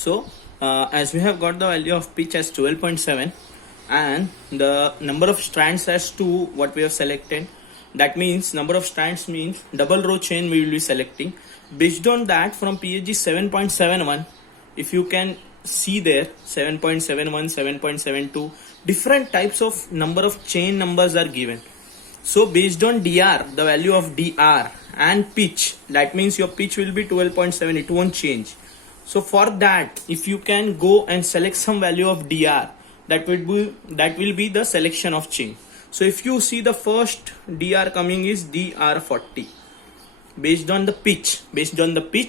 So as we have got the value of pitch as 12.7 and the number of strands as 2 what we have selected, that means number of strands means double row chain we will be selecting. Based on that, from PHG 7.71, if you can see there, 7.71, 7.72, different types of number of chain numbers are given. So based on dr, the value of dr and pitch, that means your pitch will be 12.7, it won't change. So for that, if you can go and select some value of dr, that will be the selection of chain. So if you see the first dr coming is dr40. Based on the pitch,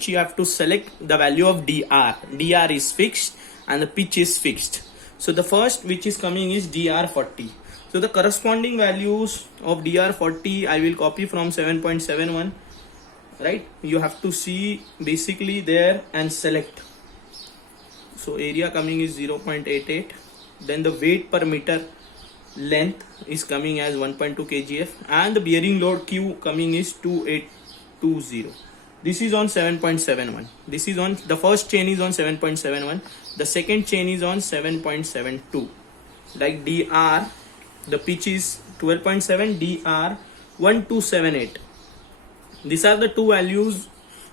you have to select the value of dr. Dr is fixed and the pitch is fixed. So the first which is coming is dr40. So the corresponding values of dr40 I will copy from 7.71. Right, you have to see basically there and select. So area coming is 0.88. Then the weight per meter length is coming as 1.2 kgf and the bearing load Q coming is 2820. This is on 7.71. This is on the first chain is on 7.71. The second chain is on 7.72. Like dr, the pitch is 12.7, dr 1278. These are the two values.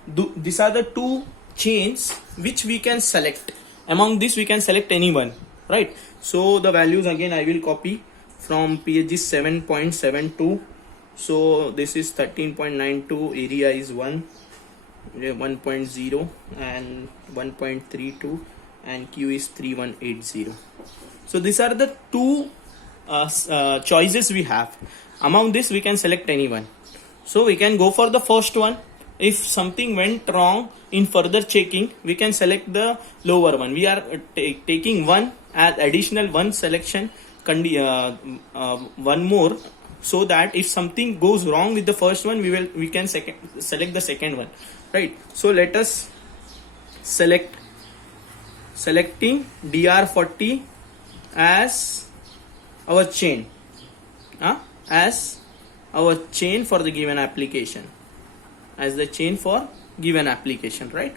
These are the two chains which we can select. Among this we can select any one, right? So the values again I will copy from PHG 7.72. So this is 13.92, area is 1.0 and 1.32 and Q is 3180. So these are the two choices we have. Among this we can select any one. So we can go for the first one. If something went wrong in further checking, we can select the lower one. We are taking one as additional one selection, one more, so that if something goes wrong with the first one, we can select the second one, right? So let us selecting dr40 as our chain, as our chain for the given application, as the chain for given application, right?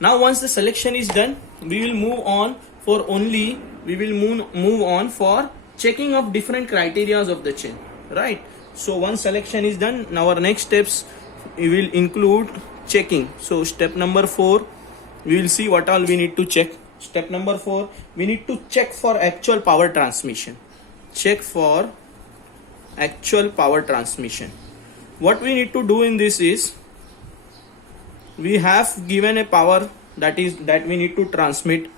Now once the selection is done, we will move on for checking of different criteria of the chain, right? So once selection is done, now our next steps we will include checking. So step number 4, we will see what all we need to check. Step number 4, we need to check for actual power transmission. Check for actual power transmission. What we need to do in this is, we have given a power that we need to transmit,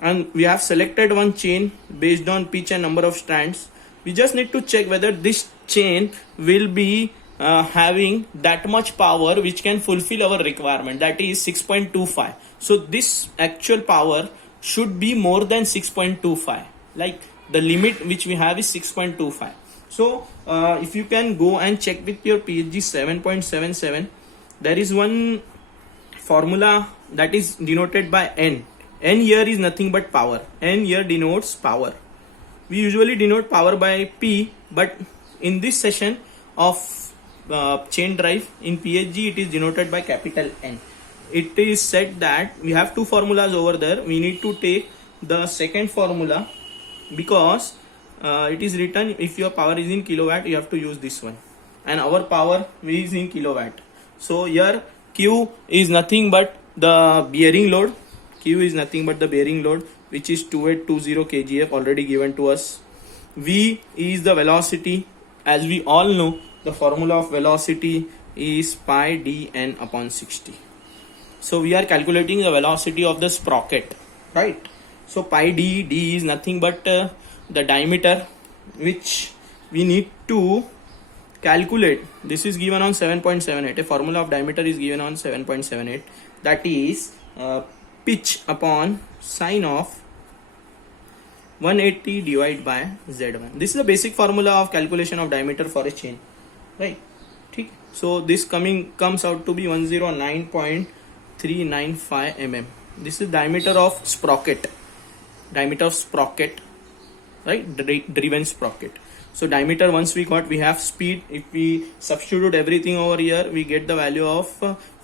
and we have selected one chain based on pitch and number of strands. We just need to check whether this chain will be having that much power which can fulfill our requirement, that is 6.25. So this actual power should be more than 6.25, like the limit which we have is 6.25. So if you can go and check with your PHG 7.77, there is one formula that is denoted by N. N here is nothing but power. N here denotes power. We usually denote power by P, but in this session of chain drive in PHG it is denoted by capital N. It is said that we have two formulas over there. We need to take the second formula, because it is written if your power is in kilowatt, you have to use this one, and our power is in kilowatt. So here Q is nothing but the bearing load. Q is nothing but the bearing load, which is 2820 kgf already given to us. V is the velocity. As we all know, the formula of velocity is pi dn upon 60. So we are calculating the velocity of the sprocket, right? So pi d is nothing but the diameter which we need to calculate. This is given on 7.78. A formula of diameter is given on 7.78. That is pitch upon sine of 180 divided by Z1. This is the basic formula of calculation of diameter for a chain, right? So this comes out to be 109.395 mm. This is diameter of sprocket. Right, driven sprocket. So diameter once we got, we have speed. If we substitute everything over here, we get the value of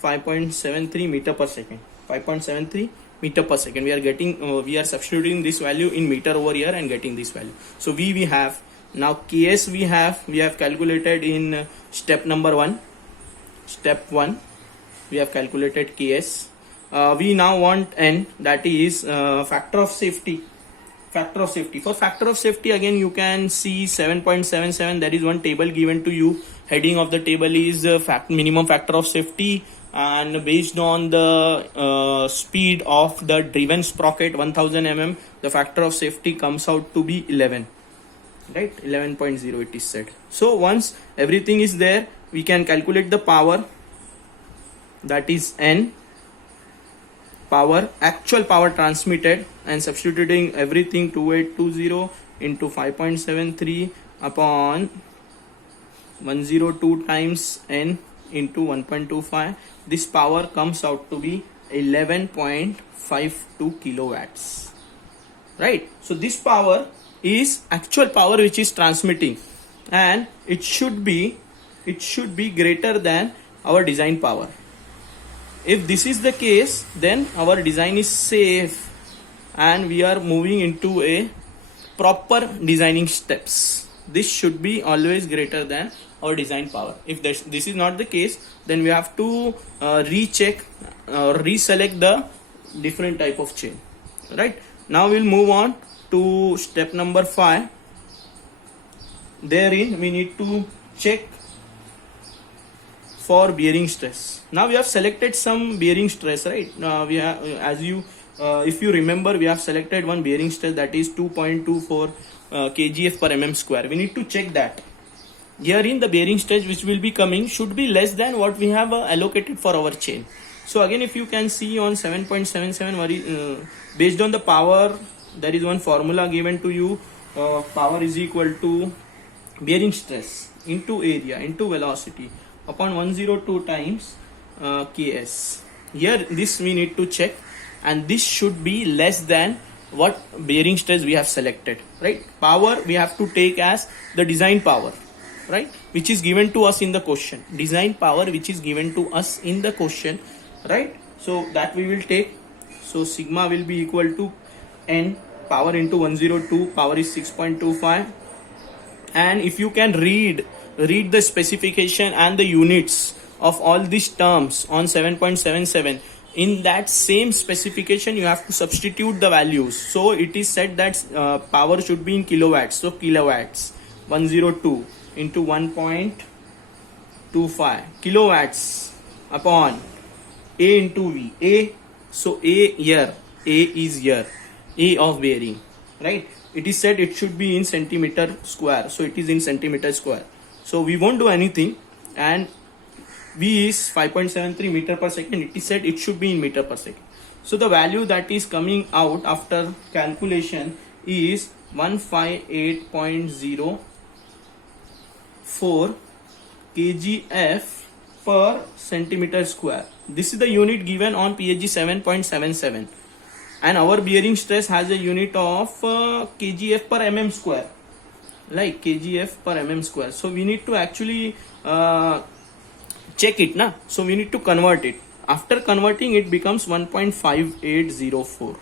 5.73 meter per second. 5.73 meter per second. We are getting, we are substituting this value in meter over here and getting this value. So we have. Now Ks we have calculated in step number 1. Step 1, we have calculated Ks. We now want N, that is factor of safety. Factor of safety. For factor of safety, again you can see 7.77. There is one table given to you. Heading of the table is minimum factor of safety, and based on the speed of the driven sprocket 1000 mm, the factor of safety comes out to be 11. Right, 11.0 it is said. So once everything is there, we can calculate the power, that is N, power, actual power transmitted, and substituting everything 2820 into 5.73 upon 102 times N into 1.25. This power comes out to be 11.52 kilowatts. Right, so this power is actual power which is transmitting, and it should be greater than our design power. If this is the case, then our design is safe and we are moving into a proper designing steps. This should be always greater than our design power. If this is not the case, then we have to recheck or reselect the different type of chain. Right, now we'll move on to step number 5. Therein we need to check for bearing stress. Now we have selected some bearing stress, right? We have, if you remember, we have selected one bearing stress, that is 2.24 kgf per mm square. We need to check that. Herein the bearing stress which will be coming should be less than what we have allocated for our chain. So again, if you can see on 7.77, based on the power, there is one formula given to you. Power is equal to bearing stress into area into velocity upon 102 times Ks. Here this we need to check, and this should be less than what bearing stress we have selected. Right, power we have to take as the design power, right, which is given to us in the question. Design power which is given to us in the question, right? So that we will take. So sigma will be equal to N, power into 102, power is 6.25. And if you can read the specification and the units of all these terms on 7.77, in that same specification you have to substitute the values. So it is said that power should be in kilowatts. So kilowatts, 102 into 1.25 kilowatts upon A into V. A, so A here, A is here, A of bearing, right? It is said it should be in centimeter square, so it is in centimeter square. So we won't do anything, and V is 5.73 meter per second. It is said it should be in meter per second. So the value that is coming out after calculation is 158.04 kgf per centimeter square. This is the unit given on PHG 7.77, and our bearing stress has a unit of kgf per mm square, like kgf per mm square. So we need to actually check it, na? So we need to convert it. After converting, it becomes 1.5804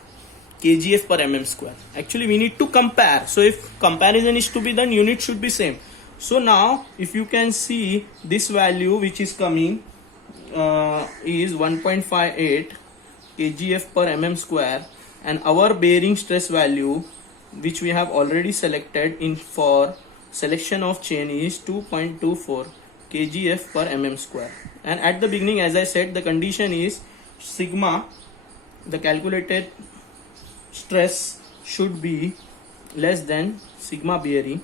kgf per mm square. Actually we need to compare. So if comparison is to be done, unit should be same. So now if you can see, this value which is coming is 1.58 kgf per mm square, and our bearing stress value which we have already selected in for selection of chain is 2.24 kgf per mm square. And at the beginning, as I said, the condition is sigma, the calculated stress, should be less than sigma bearing,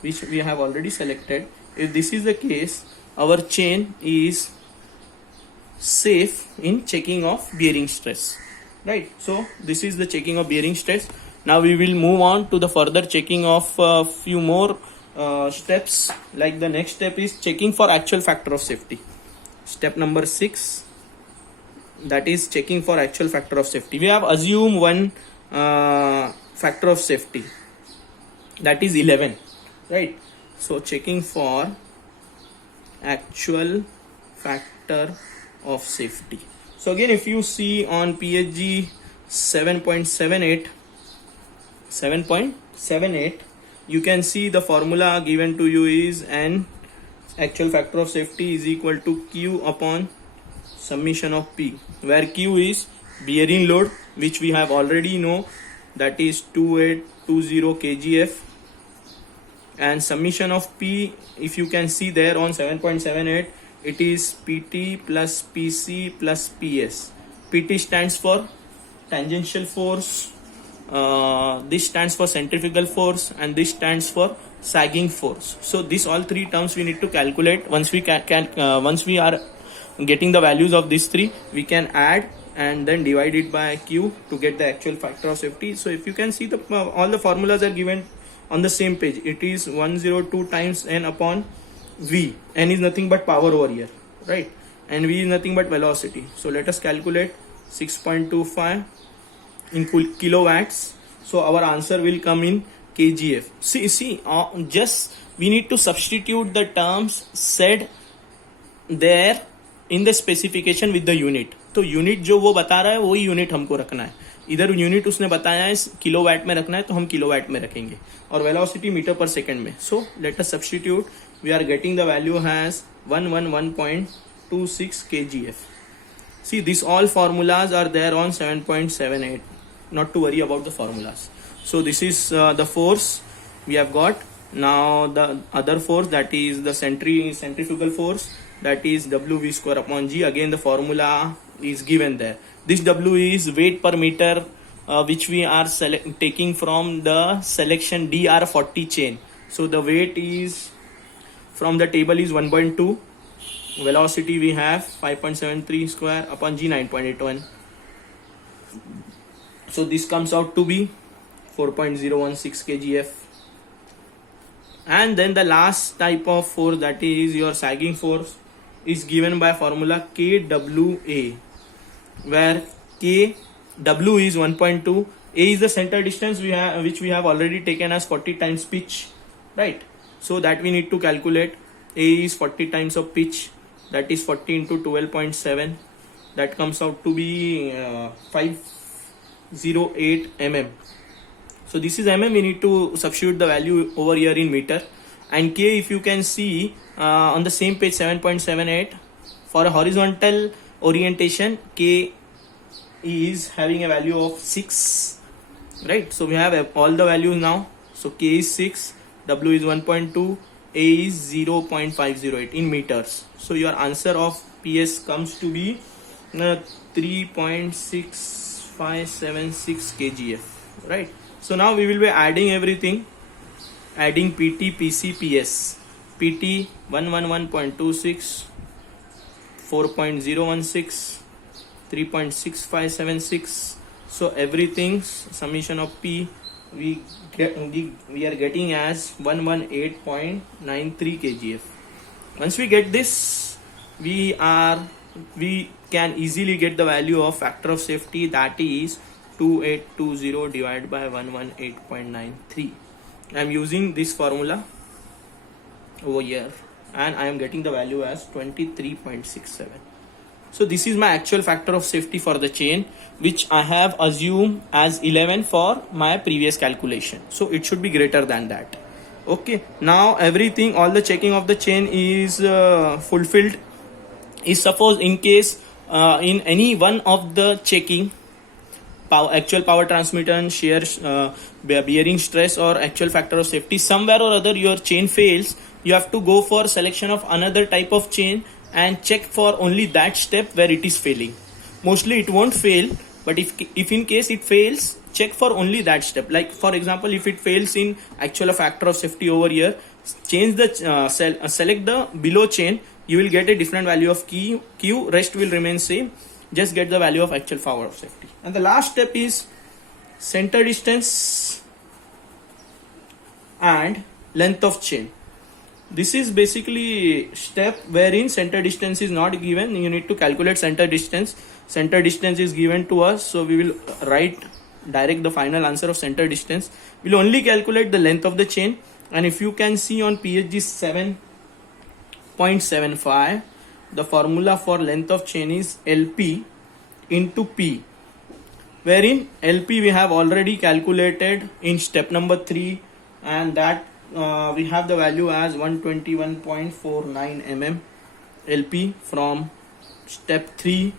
which we have already selected. If this is the case, our chain is safe in checking of bearing stress, right? So this is the checking of bearing stress. Now we will move on to the further checking of few more steps. Like the next step is checking for actual factor of safety. Step number 6, that is checking for actual factor of safety. We have assumed one factor of safety, that is 11, right? So checking for actual factor of safety. So again, if you see on PSG 7.78, you can see the formula given to you is N actual factor of safety is equal to Q upon summation of P, where Q is bearing load, which we have already know, that is 2820 kgf, and summation of P, if you can see there on 7.78, it is PT plus PC plus PS. PT stands for tangential force, this stands for centrifugal force, and this stands for sagging force. So these all three terms we need to calculate. Once we once we are getting the values of these three, we can add and then divide it by Q to get the actual factor of safety. So if you can see, the all the formulas are given on the same page. It is 102 times N upon V. N is nothing but power over here, right? And V is nothing but velocity. So let us calculate 6.25 in kilowatts. So our answer will come in kgf. See, just we need to substitute the terms said there in the specification with the unit. तो unit जो वो बता रहा है वही unit हमको रखना है. इधर यूनिट उसने बताया है किलोवाट में रखना है, तो हम किलोवाट में रखेंगे, और वेलोसिटी मीटर पर सेकंड में. So let us substitute. We are getting the value as 111.26 kgf. See, these all formulas are there on 7.78. Not to worry about the formulas. So this is the force we have got. Now the other force, that is the centrifugal force, that is WV square upon G. Again the formula is given there. This W is weight per meter, which we are taking from the selection DR40 chain. So the weight is from the table is 1.2. Velocity we have 5.73 square upon G 9.81. So this comes out to be 4.016 kgf. And then the last type of force, that is your sagging force, is given by formula KWA, where KW is 1.2, A is the center distance which we have already taken as 40 times pitch, right? So that we need to calculate. A is 40 times of pitch, that is 40 into 12.7, that comes out to be 508 mm. So this is mm. We need to substitute the value over here in meter. And K, if you can see on the same page 7.78, for a horizontal orientation, K is having a value of 6, right? So we have all the values now. So K is 6, W is 1.2, A is 0.508 in meters. So your answer of PS comes to be 3.6576 kgf, right? So now we will be adding everything, adding PT, PC, PS. PT 111.26, 4.016, 3.6576. So everything's summation of P we are getting as 118.93 kgf. Once we get this, we can easily get the value of factor of safety, that is 2820 divided by 118.93. I am using this formula over here and I am getting the value as 23.67. So this is my actual factor of safety for the chain, which I have assumed as 11 for my previous calculation. So it should be greater than that. Okay, now everything, all the checking of the chain is fulfilled. Is suppose in case in any one of the checking, actual power transmittance, shear, bearing stress, or actual factor of safety, somewhere or other your chain fails, you have to go for selection of another type of chain and check for only that step where it is failing. Mostly it won't fail, but if in case it fails, check for only that step. Like for example, if it fails in actual factor of safety over here, change the select the below chain, you will get a different value of Q, rest will remain same. Just get the value of actual power of safety. And the last step is center distance and length of chain. This is basically step wherein center distance is not given. You need to calculate center distance. Center distance is given to us, so we will write direct the final answer of center distance. We'll only calculate the length of the chain. And if you can see on PHG 7.75, the formula for length of chain is LP into P, wherein LP we have already calculated in step number 3, and that we have the value as 121.49 mm LP from step 3,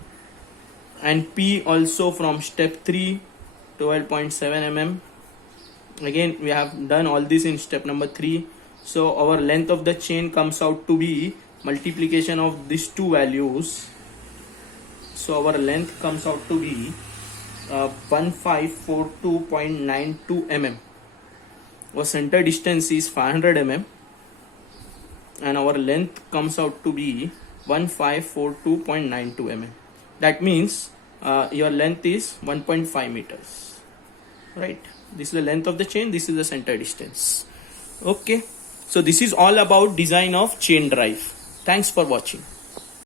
and P also from step 3, 12.7 mm. Again we have done all this in step number 3. So our length of the chain comes out to be multiplication of these two values. So our length comes out to be 1542.92 mm. Our center distance is 500 mm, and our length comes out to be 1542.92 mm. That means your length is 1.5 meters, right? This is the length of the chain, this is the center distance. Okay, so this is all about design of chain drive. Thanks for watching.